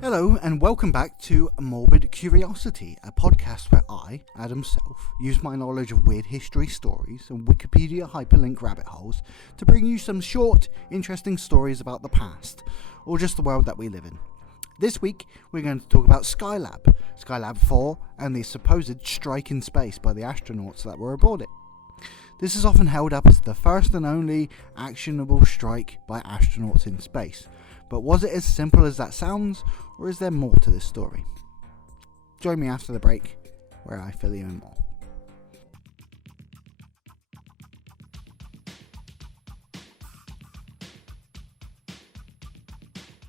Hello and welcome back to Morbid Curiosity, a podcast where I, Adam Self, use my knowledge of weird history stories and Wikipedia hyperlink rabbit holes to bring you some short, interesting stories about the past, or just the world that we live in. This week we're going to talk about Skylab 4 and the supposed strike in space by the astronauts that were aboard it. This is often held up as the first and only actionable strike by astronauts in space. But was it as simple as that sounds, or is there more to this story? Join me after the break, where I fill you in more.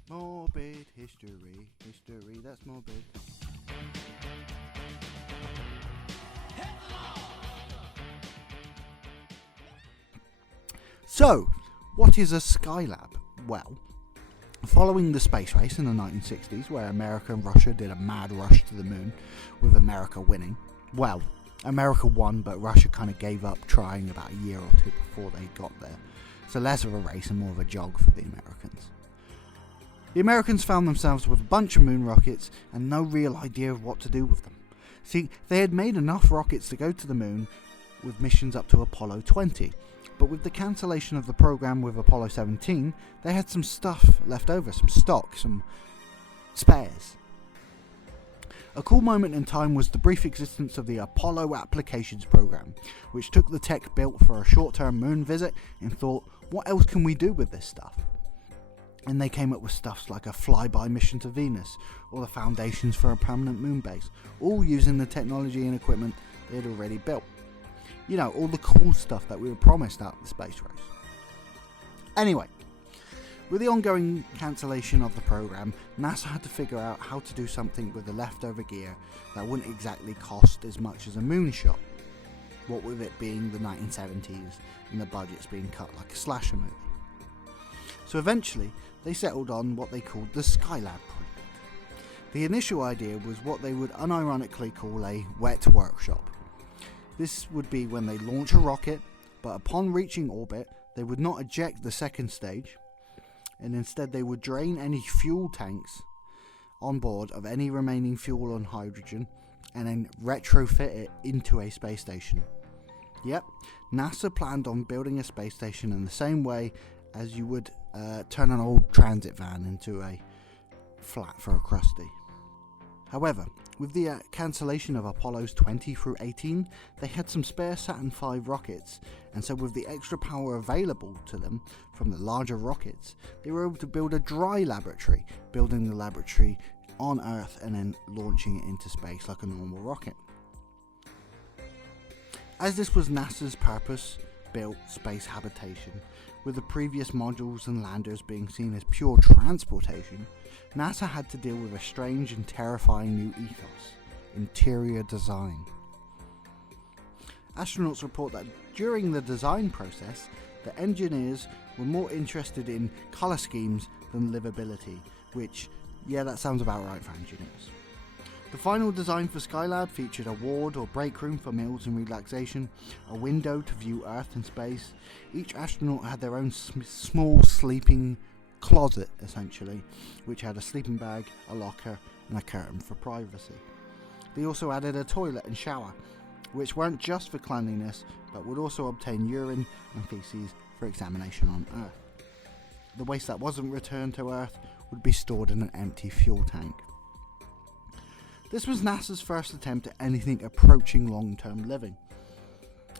Morbid history, that's morbid. So, what is a Skylab? Well, following the space race in the 1960s, where America and Russia did a mad rush to the moon, with America winning. Well, America won, but Russia kind of gave up trying about a year or two before they got there. So less of a race and more of a jog for the Americans. The Americans found themselves with a bunch of moon rockets and no real idea of what to do with them. See, they had made enough rockets to go to the moon with missions up to Apollo 20. But with the cancellation of the program with Apollo 17, they had some stuff left over, some stock, some spares. A cool moment in time was the brief existence of the Apollo Applications program, which took the tech built for a short-term moon visit and thought, what else can we do with this stuff? And they came up with stuff like a flyby mission to Venus, or the foundations for a permanent moon base, all using the technology and equipment they had already built. You know, all the cool stuff that we were promised out of the space race. Anyway, with the ongoing cancellation of the program, NASA had to figure out how to do something with the leftover gear that wouldn't exactly cost as much as a moonshot. What with it being the 1970s and the budgets being cut like a slasher movie. So eventually, they settled on what they called the Skylab project. The initial idea was what they would unironically call a wet workshop. This would be when they launch a rocket, but upon reaching orbit, they would not eject the second stage, and instead they would drain any fuel tanks on board of any remaining fuel on hydrogen, and then retrofit it into a space station. Yep, NASA planned on building a space station in the same way as you would turn an old transit van into a flat for a Krusty. However, with the cancellation of Apollos 20 through 18, they had some spare Saturn V rockets, and so with the extra power available to them from the larger rockets, they were able to build a dry laboratory, building the laboratory on Earth and then launching it into space like a normal rocket. As this was NASA's purpose-built space habitation, with the previous modules and landers being seen as pure transportation, NASA had to deal with a strange and terrifying new ethos: interior design. Astronauts report that during the design process, the engineers were more interested in colour schemes than livability, which, yeah, that sounds about right for engineers. The final design for Skylab featured a ward or break room for meals and relaxation, a window to view Earth and space. Each astronaut had their own small sleeping closet, essentially, which had a sleeping bag, a locker, and a curtain for privacy. They also added a toilet and shower, which weren't just for cleanliness, but would also obtain urine and feces for examination on Earth. The waste that wasn't returned to Earth would be stored in an empty fuel tank. This was NASA's first attempt at anything approaching long-term living,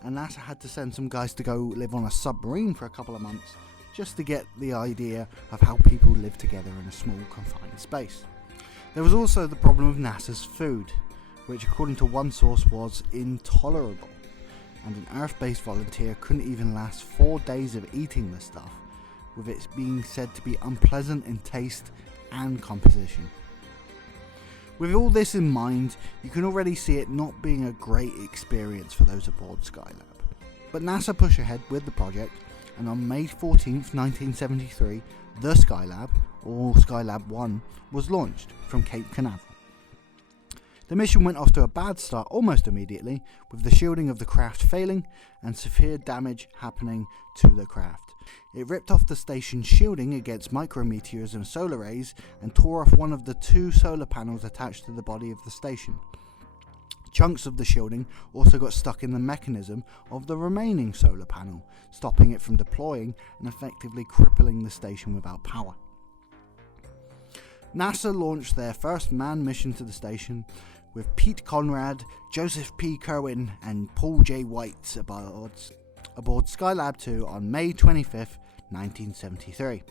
and NASA had to send some guys to go live on a submarine for a couple of months just to get the idea of how people live together in a small confined space. There was also the problem of NASA's food, which according to one source was intolerable, and an Earth-based volunteer couldn't even last 4 days of eating the stuff, with it being said to be unpleasant in taste and composition. With all this in mind, you can already see it not being a great experience for those aboard Skylab. But NASA pushed ahead with the project, and on May 14th, 1973, the Skylab, or Skylab 1, was launched from Cape Canaveral. The mission went off to a bad start almost immediately, with the shielding of the craft failing and severe damage happening to the craft. It ripped off the station's shielding against micrometeors and solar rays and tore off one of the 2 solar panels attached to the body of the station. Chunks of the shielding also got stuck in the mechanism of the remaining solar panel, stopping it from deploying and effectively crippling the station without power. NASA launched their first manned mission to the station with Pete Conrad, Joseph P. Kerwin and Paul J. White aboard Skylab 2 on May 25, 1973,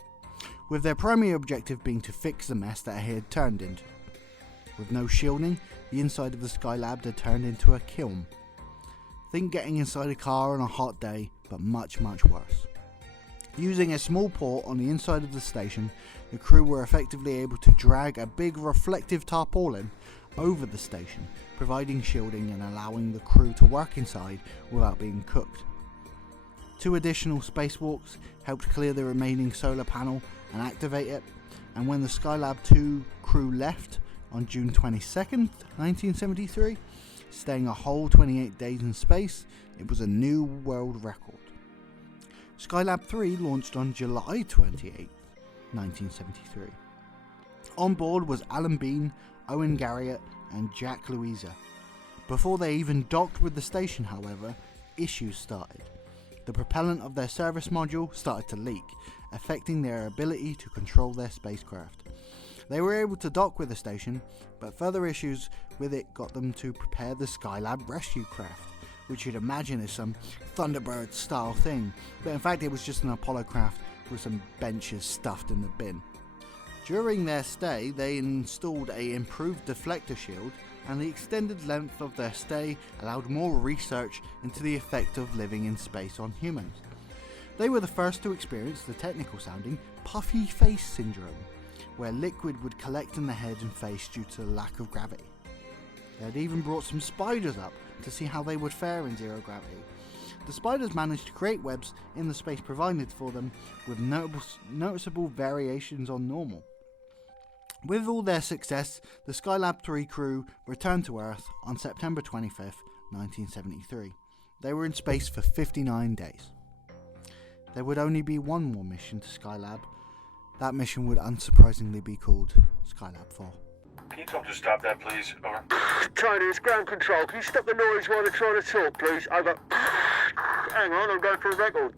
with their primary objective being to fix the mess that it had turned into. With no shielding, the inside of the Skylab had turned into a kiln. Think getting inside a car on a hot day, but much, much worse. Using a small port on the inside of the station, the crew were effectively able to drag a big reflective tarpaulin over the station, providing shielding and allowing the crew to work inside without being cooked. 2 additional spacewalks helped clear the remaining solar panel and activate it, and when the Skylab 2 crew left on June 22nd, 1973, staying a whole 28 days in space, it was a new world record. Skylab 3 launched on July 28, 1973. On board was Alan Bean, Owen Garriott and Jack Louisa. Before they even docked with the station, however, issues started. The propellant of their service module started to leak, affecting their ability to control their spacecraft. They were able to dock with the station, but further issues with it got them to prepare the Skylab rescue craft, which you'd imagine is some Thunderbird style thing, but in fact it was just an Apollo craft with some benches stuffed in the bin. During their stay, they installed an improved deflector shield, and the extended length of their stay allowed more research into the effect of living in space on humans. They were the first to experience the technical sounding puffy face syndrome, where liquid would collect in the head and face due to the lack of gravity. They had even brought some spiders up to see how they would fare in zero gravity. The spiders managed to create webs in the space provided for them with noticeable variations on normal. With all their success, the Skylab 3 crew returned to Earth on September 25, 1973. They were in space for 59 days. There would only be one more mission to Skylab. That mission would unsurprisingly be called Skylab 4. Can you tell them to stop that, please? Over. Tony, it's ground control. Can you stop the noise while they're trying to talk, please? Over. Hang on, I'm going for a record.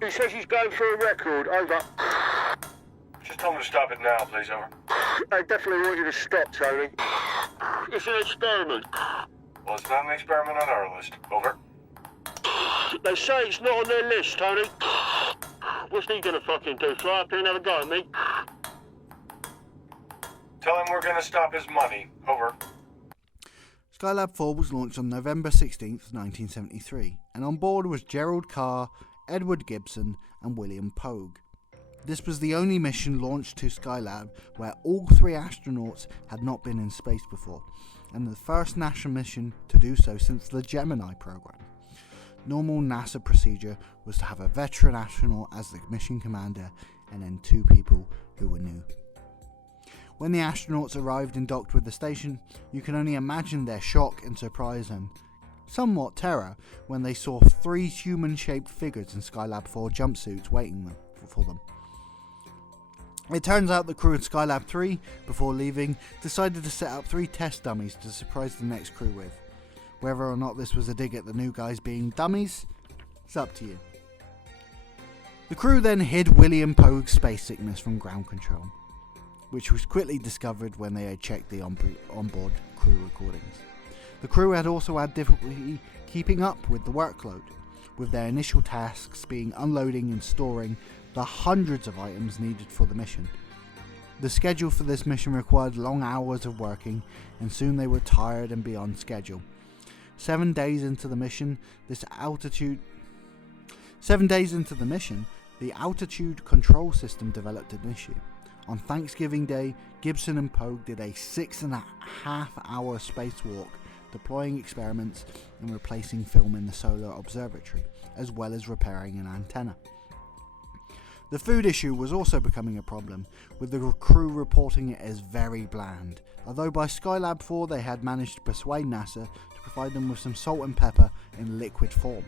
He says he's going for a record. Over. Just tell them to stop it now, please. Over. I definitely want you to stop, Tony. It's an experiment. Well, it's not an experiment on our list. Over. They say it's not on their list, Tony. What's he gonna fucking do? Fly up here and have a go at me? Tell him we're gonna stop his money. Over. Skylab 4 was launched on November 16th, 1973, and on board was Gerald Carr, Edward Gibson, and William Pogue. This was the only mission launched to Skylab where all 3 astronauts had not been in space before, and the first NASA mission to do so since the Gemini program. Normal NASA procedure was to have a veteran astronaut as the mission commander and then 2 people who were new. When the astronauts arrived and docked with the station, you can only imagine their shock and surprise and somewhat terror when they saw 3 human-shaped figures in Skylab 4 jumpsuits waiting for them. It turns out the crew at Skylab 3, before leaving, decided to set up 3 test dummies to surprise the next crew with. Whether or not this was a dig at the new guys being dummies, it's up to you. The crew then hid William Pogue's space sickness from ground control, which was quickly discovered when they had checked the onboard crew recordings. The crew had also had difficulty keeping up with the workload, with their initial tasks being unloading and storing the hundreds of items needed for the mission. The schedule for this mission required long hours of working, and soon they were tired and beyond schedule. 7 days into the mission, the altitude control system developed an issue. On Thanksgiving Day, Gibson and Pogue did a 6.5-hour spacewalk, deploying experiments and replacing film in the solar observatory, as well as repairing an antenna. The food issue was also becoming a problem, with the crew reporting it as very bland, although by Skylab 4 they had managed to persuade NASA to provide them with some salt and pepper in liquid form.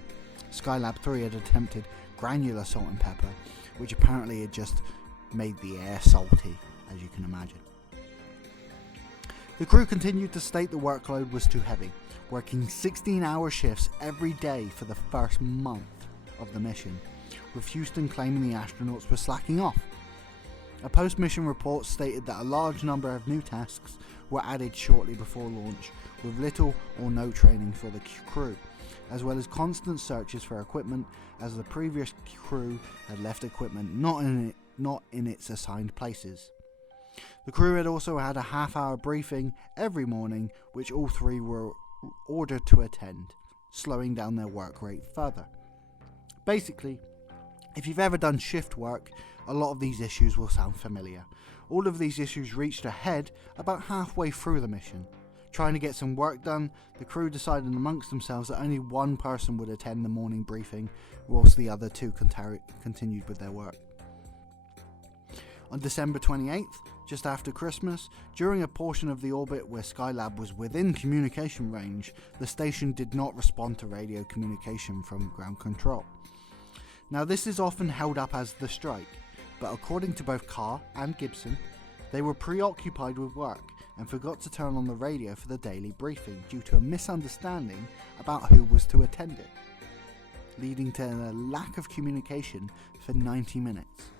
Skylab 3 had attempted granular salt and pepper, which apparently had just made the air salty, as you can imagine. The crew continued to state the workload was too heavy, working 16-hour shifts every day for the first month of the mission, with Houston claiming the astronauts were slacking off. A post-mission report stated that a large number of new tasks were added shortly before launch, with little or no training for the crew, as well as constant searches for equipment, as the previous crew had left equipment not in its assigned places. The crew had also had a half-hour briefing every morning, which all three were ordered to attend, slowing down their work rate further. Basically, if you've ever done shift work, a lot of these issues will sound familiar. All of these issues reached a head about halfway through the mission. Trying to get some work done, the crew decided amongst themselves that only one person would attend the morning briefing, whilst the other two continued with their work. On December 28th, just after Christmas, during a portion of the orbit where Skylab was within communication range, the station did not respond to radio communication from ground control. Now, this is often held up as the strike, but according to both Carr and Gibson, they were preoccupied with work and forgot to turn on the radio for the daily briefing due to a misunderstanding about who was to attend it, leading to a lack of communication for 90 minutes,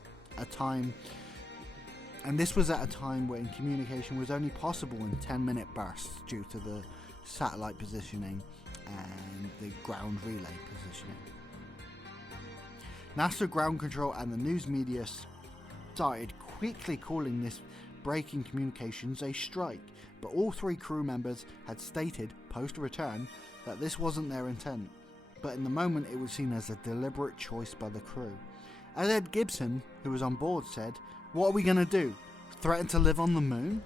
and this was at a time when communication was only possible in 10-minute bursts due to the satellite positioning and the ground relay positioning. NASA ground control and the news media started quickly calling this break in communications a strike, but all three crew members had stated post-return that this wasn't their intent, but in the moment it was seen as a deliberate choice by the crew. As Ed Gibson, who was on board, said, "What are we going to do? Threaten to live on the moon?"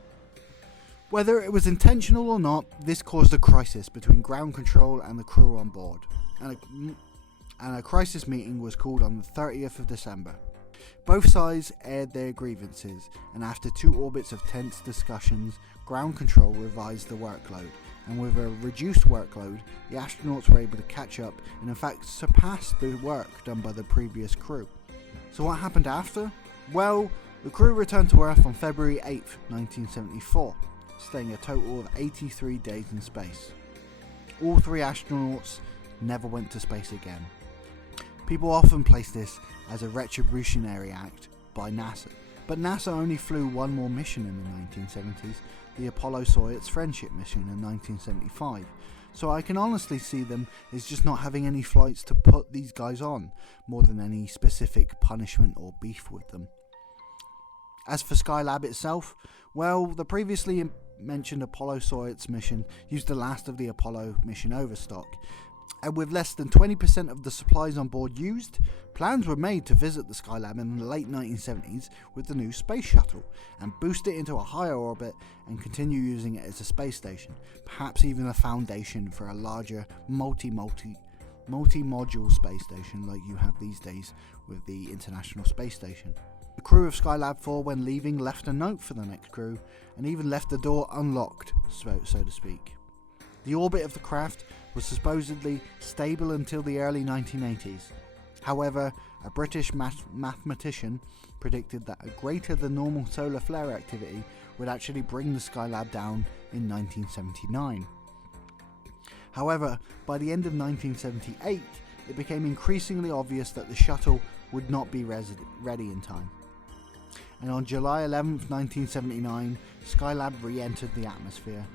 Whether it was intentional or not, this caused a crisis between ground control and the crew on board, and a crisis meeting was called on the 30th of December. Both sides aired their grievances, and after 2 orbits of tense discussions, ground control revised the workload, and with a reduced workload, the astronauts were able to catch up and in fact surpass the work done by the previous crew. So what happened after? Well, the crew returned to Earth on February 8th, 1974, staying a total of 83 days in space. All 3 astronauts never went to space again. People often place this as a retributionary act by NASA, but NASA only flew one more mission in the 1970s, the Apollo-Soyuz Friendship mission in 1975, so I can honestly see them as just not having any flights to put these guys on, more than any specific punishment or beef with them. As for Skylab itself, well, the previously mentioned Apollo-Soyuz mission used the last of the Apollo mission overstock, and with less than 20% of the supplies on board used, plans were made to visit the Skylab in the late 1970s with the new space shuttle and boost it into a higher orbit and continue using it as a space station, perhaps even a foundation for a larger multi-module space station like you have these days with the International Space Station. The crew of Skylab 4, when leaving, left a note for the next crew and even left the door unlocked, so to speak. The orbit of the craft was supposedly stable until the early 1980s. However, a British mathematician predicted that a greater than normal solar flare activity would actually bring the Skylab down in 1979. However, by the end of 1978, it became increasingly obvious that the shuttle would not be ready in time. And on July 11, 1979, Skylab re-entered the atmosphere.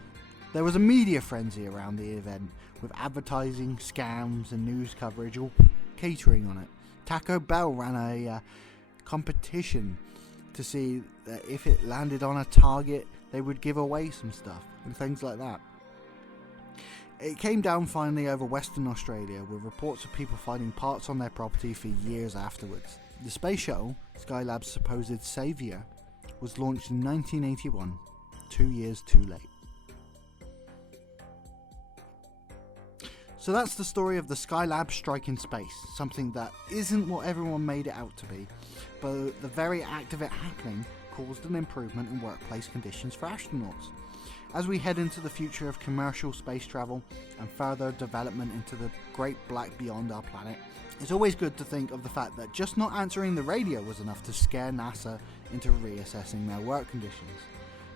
There was a media frenzy around the event, with advertising, scams and news coverage all catering on it. Taco Bell ran a competition to see that if it landed on a target, they would give away some stuff and things like that. It came down finally over Western Australia, with reports of people finding parts on their property for years afterwards. The space shuttle, Skylab's supposed saviour, was launched in 1981, 2 years too late. So that's the story of the Skylab strike in space, something that isn't what everyone made it out to be, but the very act of it happening caused an improvement in workplace conditions for astronauts. As we head into the future of commercial space travel and further development into the great black beyond our planet, it's always good to think of the fact that just not answering the radio was enough to scare NASA into reassessing their work conditions.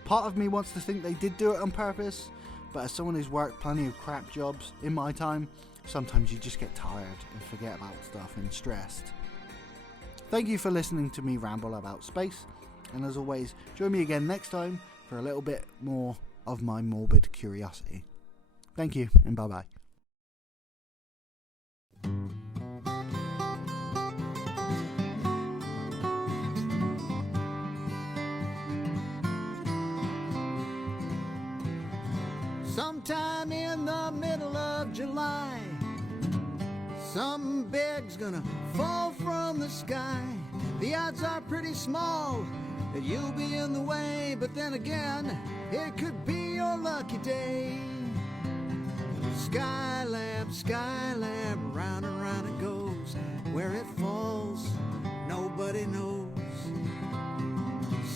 Part of me wants to think they did do it on purpose, but as someone who's worked plenty of crap jobs in my time, sometimes you just get tired and forget about stuff and stressed. Thank you for listening to me ramble about space, and as always, join me again next time for a little bit more of my morbid curiosity. Thank you, and bye bye. Sometime in the middle of July, something big's gonna fall from the sky. The odds are pretty small that you'll be in the way, but then again, it could be your lucky day. Skylab, Skylab, round and round it goes. Where it falls, nobody knows.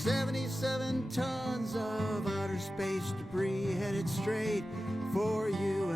77 tons of outer space debris headed straight for you